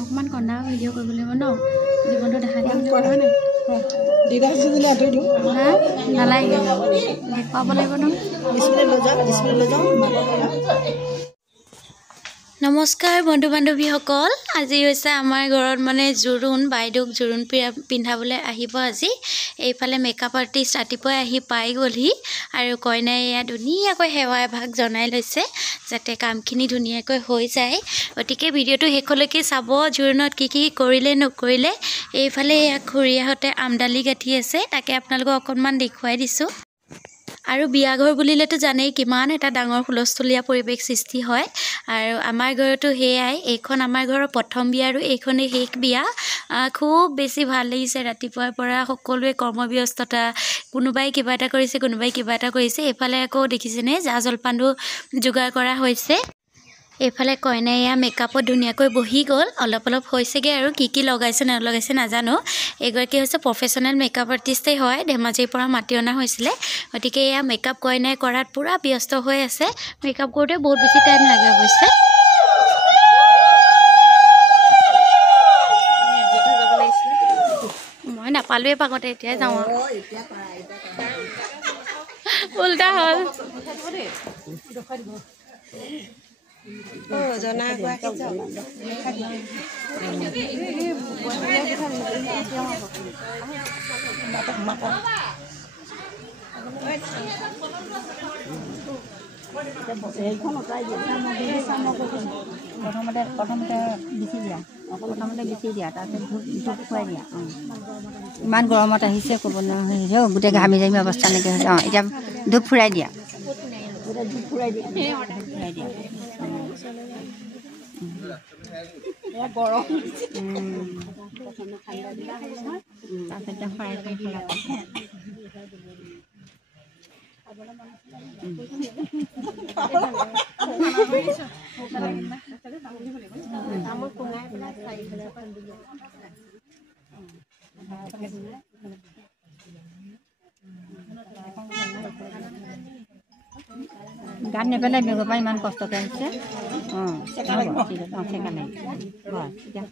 অকমান কন্দা ভিডিঅ' কৰিব লাগিব ন জীৱনটো দেখা দিব নালাগে দেখুৱাব লাগিব ন নমস্কাৰ বন্ধু বান্ধৱীসকল আজি হৈছে আমাৰ ঘৰত মানে জোৰোণ বাইদেউক জোৰোণ পিন্ধাবলৈ আহিব আজি এইফালে মেকআপ আৰ্টিষ্ট ৰাতিপুৱাই আহি পাই গ'লহি আৰু কইনাই এয়া ধুনীয়াকৈ সেৱা এভাগ জনাই লৈছে যাতে কামখিনি ধুনীয়াকৈ হৈ যায় গতিকে ভিডিঅ'টো শেষলৈকে চাব জোৰোণত কি কৰিলে নকৰিলে এইফালে এয়া খুৰীয়াহঁতে আমদালি গাঁঠি আছে তাকে আপোনালোকক অকণমান দেখুৱাই দিছোঁ আৰু বিয়াঘৰ বুলিলেতো জানেই কিমান এটা ডাঙৰ হুলস্থুলীয়া পৰিৱেশ সৃষ্টি হয় আৰু আমাৰ ঘৰতো হেয়াই এইখন আমাৰ ঘৰৰ প্ৰথম বিয়া আৰু এইখনেই শেষ বিয়া খুব বেছি ভাল লাগিছে ৰাতিপুৱাৰ পৰা সকলোৱে কৰ্মব্যস্ততা কোনোবাই কিবা এটা কৰিছে এইফালে আকৌ দেখিছেনে জা জলপানটো যোগাৰ কৰা হৈছে এইফালে কইনাই এয়া মেকআপত ধুনীয়াকৈ বহি গ'ল অলপ হৈছেগৈ আৰু কি লগাইছে নলগাইছে নাজানো এগৰাকী হৈছে প্ৰফেশ্যনেল মেকআপ আৰ্টিষ্টেই হয় ধেমাজিৰ পৰা মাতি অনা হৈছিলে গতিকে এয়া মেকআপ কইনাই কৰাত পুৰা ব্যস্ত হৈ আছে মেকআপ কৰোঁতে বহুত বেছি টাইম লাগে অৱশ্যে মই নাপালোৱে পাকতে এতিয়াই যাওঁ উল্টা হ'ল জনা প্ৰথমতে বিচি দিয়া তাৰপিছত ধূপ খুৱাই দিয়া ইমান গৰমত আহিছে ক'ব নোৱাৰিও গোটেই ঘামি জামি অৱস্থা নাইকিয়া হৈছে এতিয়া ধূপ ফুৰাই দিয়া গৰম তাৰপিছত ফ্ৰাই কৰি খালা গান নেপেলাই বেগৰ পৰা ইমান কষ্টকৈ আহিছে চেকা লাগিব এতিয়া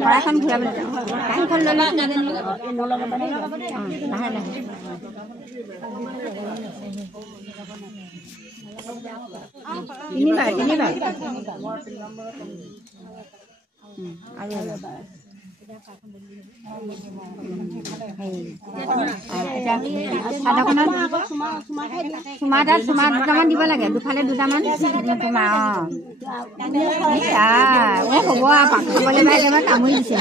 শৰাইখন ঘূৰাবলৈ কাহিখন ল'লে লাহে লাহে তিনিবাৰ আৰু চুমা দুটামান দিব লাগে দুফালে দুটামান চুমা হ'ব পাকলৈ একেবাৰে কামুৰি দিছে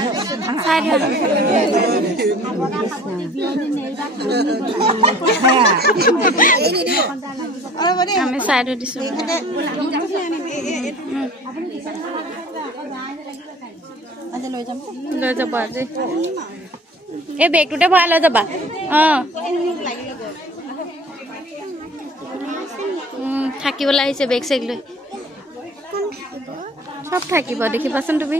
আমি চাই থৈ দিছোঁ লৈ যাব আজি এই বেগটোতে ভৰাই লৈ যাবা থাকিবলৈ আহিছে বেগ চেগ লৈ চব থাকিব দেখিবাচোন তুমি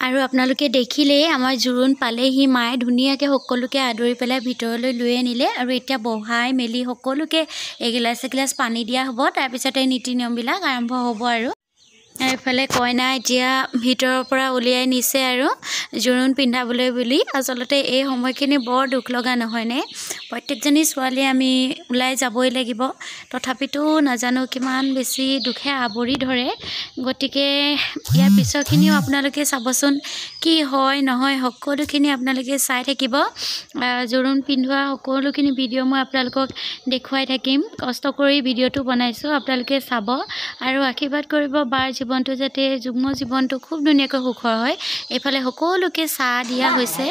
আৰু আপোনালোকে দেখিলেই আমাৰ জোৰোণ পালেহি মায়ে ধুনীয়াকৈ সকলোকে আদৰি পেলাই ভিতৰলৈ লৈ আনিলে আৰু এতিয়া বহাই মেলি সকলোকে এগিলাচ পানী দিয়া হ'ব তাৰপিছতে নীতি নিয়মবিলাক আৰম্ভ হ'ব আৰু এইফালে কইনা এতিয়া ভিতৰৰ পৰা উলিয়াই নিছে আৰু জোৰোণ পিন্ধাবলৈ বুলি আচলতে এই সময়খিনি বৰ দুখ লগা নহয়নে প্ৰত্যেকজনী ছোৱালীয়ে আমি ওলাই যাবই লাগিব তথাপিতো নাজানো কিমান বেছি দুখে আৱৰি ধৰে গতিকে ইয়াৰ পিছৰখিনিও আপোনালোকে চাবচোন কি হয় নহয় সকলোখিনি আপোনালোকে চাই থাকিব জোৰোণ পিন্ধোৱা সকলোখিনি ভিডিঅ' মই আপোনালোকক দেখুৱাই থাকিম কষ্ট কৰি ভিডিঅ'টো বনাইছোঁ আপোনালোকে চাব আৰু আশীৰ্বাদ কৰিব বাৰ জীৱনটো যাতে যুগ্ম জীৱনটো খুব ধুনীয়াকৈ সুখৰ হয় এইফালে সকলোকে চাহ দিয়া হৈছে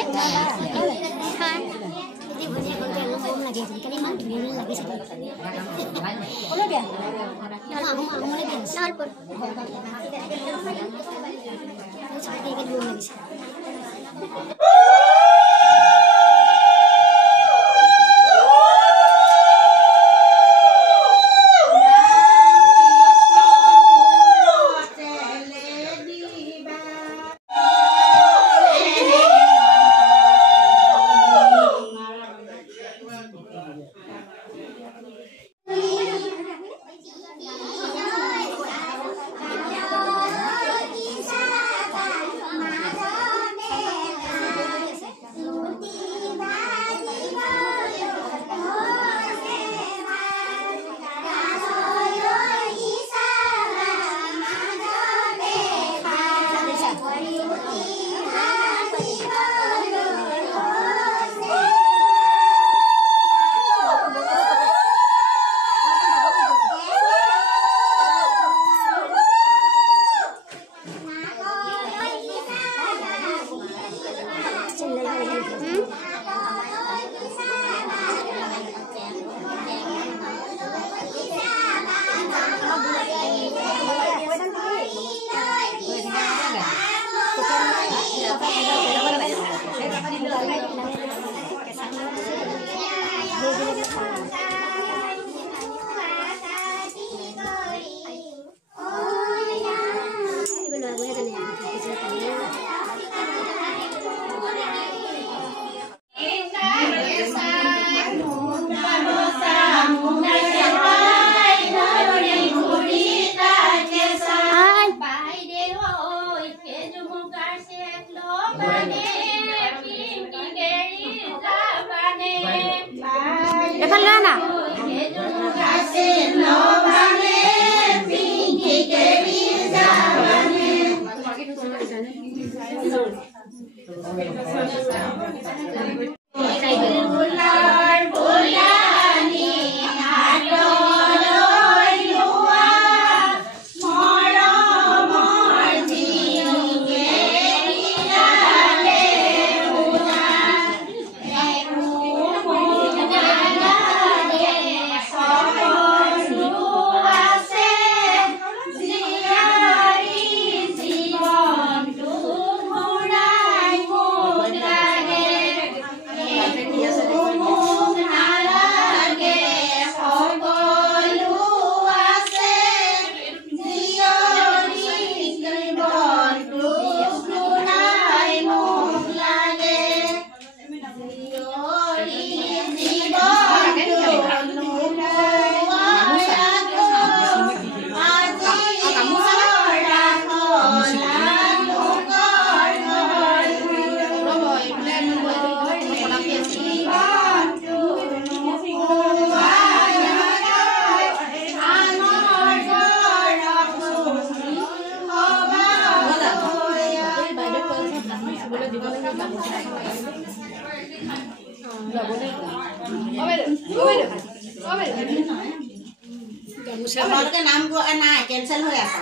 নাম নাই কেনসেল হৈ আছে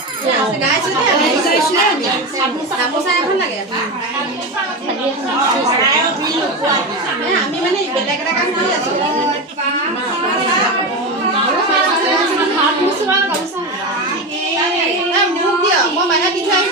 আমি মানে বেলেগ এটা কাম কৰি আছো মই বাহিৰত দি থৈ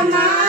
Rama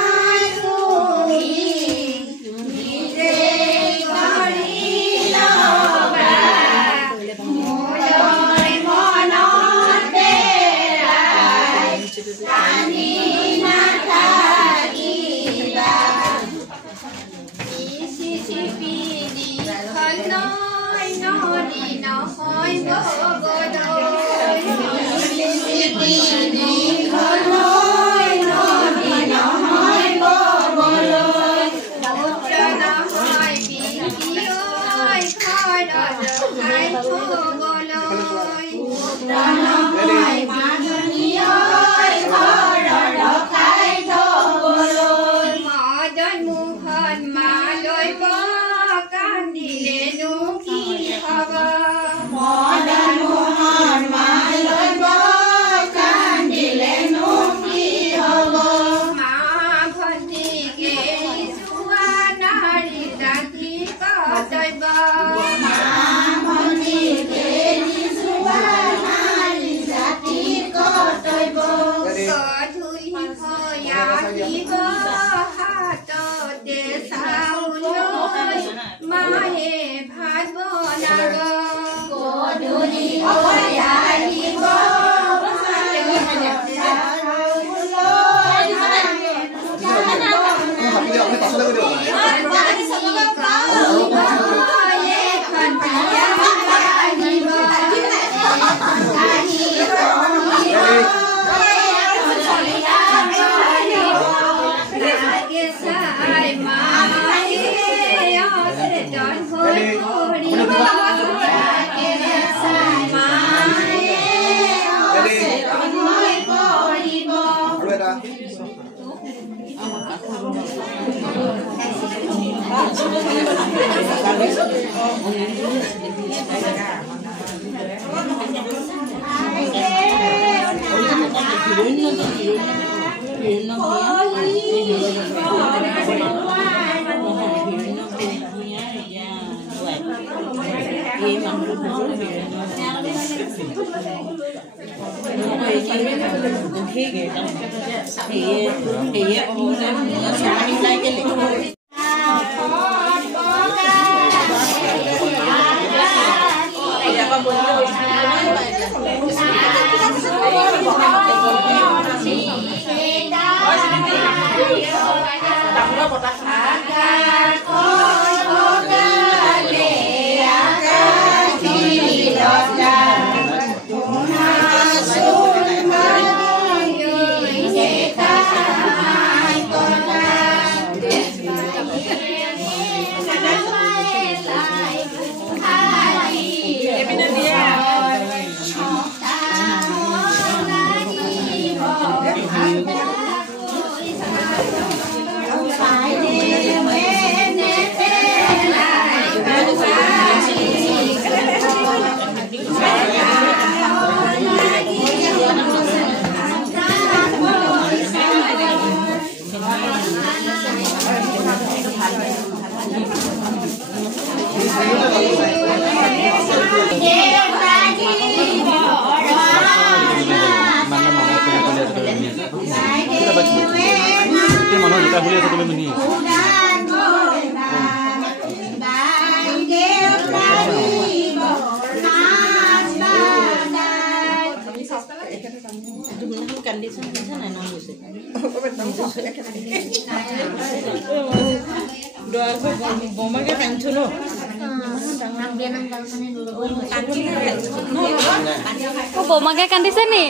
বোমাকে কান্দিছে নি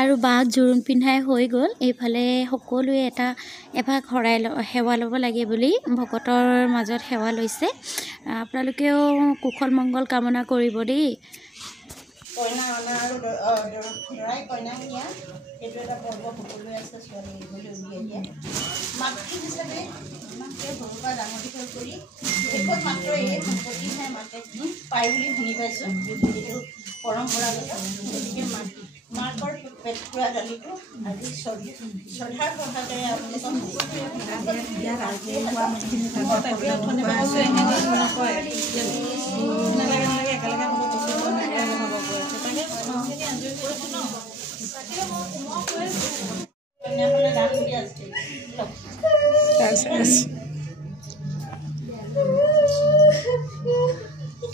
আৰু বাঘ জোৰোণ পিন্ধাই হৈ গ'ল। এইফালে সকলোৱে এভাগ শৰাই সেৱা ল'ব লাগে বুলি ভকতৰ মাজত সেৱা লৈছে। আপোনালোকেও কুশল মংগল কামনা কৰিব দেই। কইনা অনা আৰু দৰাই কইনা নিয়া সেইটো এটা পৰ্ব সকলোৱে আছে। ছোৱালী উলিয়াই দিয়া মাতৃ হিচাপে মাকে ভগৱান ডাঙৰ দীঘল কৰি শেষত মাত্ৰ এই সম্পত্তিহে মাকে পায় বুলি শুনি পাইছোঁ। যিটো পৰম্পৰাগত গতিকে মাকৰ পেট পুৰা দালিটো আজি শ্ৰদ্ধাৰ সহায়েৰে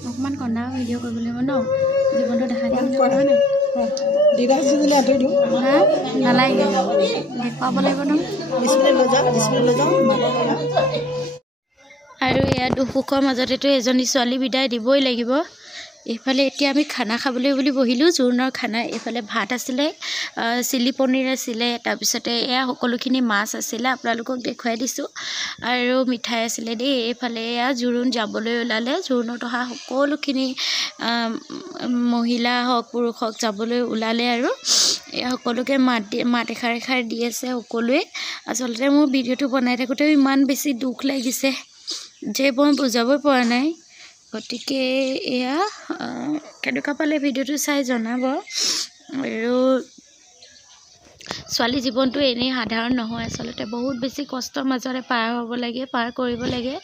অকণমান কন্দা ভিডিঅ' কৰিব লাগিব ন, জীৱনটো দেখা নালাগে দেখুৱাব লাগিব ন। আৰু এয়া দুখ সুখৰ মাজতেতো এজনী ছোৱালী বিদায় দিবই লাগিব। এইফালে এতিয়া আমি খানা খাবলৈ বুলি বহিলোঁ, জোৰোণৰ খানা। এইফালে ভাত আছিলে, চিলি পনীৰ আছিলে, তাৰপিছতে এয়া সকলোখিনি মাছ আছিলে, আপোনালোকক দেখুৱাই দিছোঁ। আৰু মিঠাই আছিলে দেই। এইফালে এয়া জোৰোণ যাবলৈ ওলালে, জোৰোণত অহা সকলোখিনি মহিলা হওক পুৰুষ হওক যাবলৈ ওলালে। আৰু এয়া সকলোকে মাত এষাৰ দি আছে সকলোৱে। আচলতে মোৰ ভিডিঅ'টো বনাই থাকোঁতেও ইমান বেছি দুখ লাগিছে যে মই বুজাবই পৰা নাই। গতিকে এয়া কেনেকুৱা পালে ভিডিঅ'টো চাই জনাব। আৰু ছোৱালী জীৱনটো এনেই সাধাৰণ নহয় আচলতে বহুত বেছি কষ্টৰ মাজৰে পাৰ হ'ব লাগে পাৰ কৰিব লাগে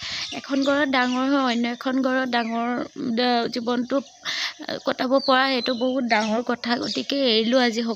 এখন ঘৰত ডাঙৰ হৈ অন্য এখন ঘৰত ডাঙৰ জীৱনটো কটাব পৰা সেইটো বহুত ডাঙৰ কথা গতিকে এৰিলোঁ আজি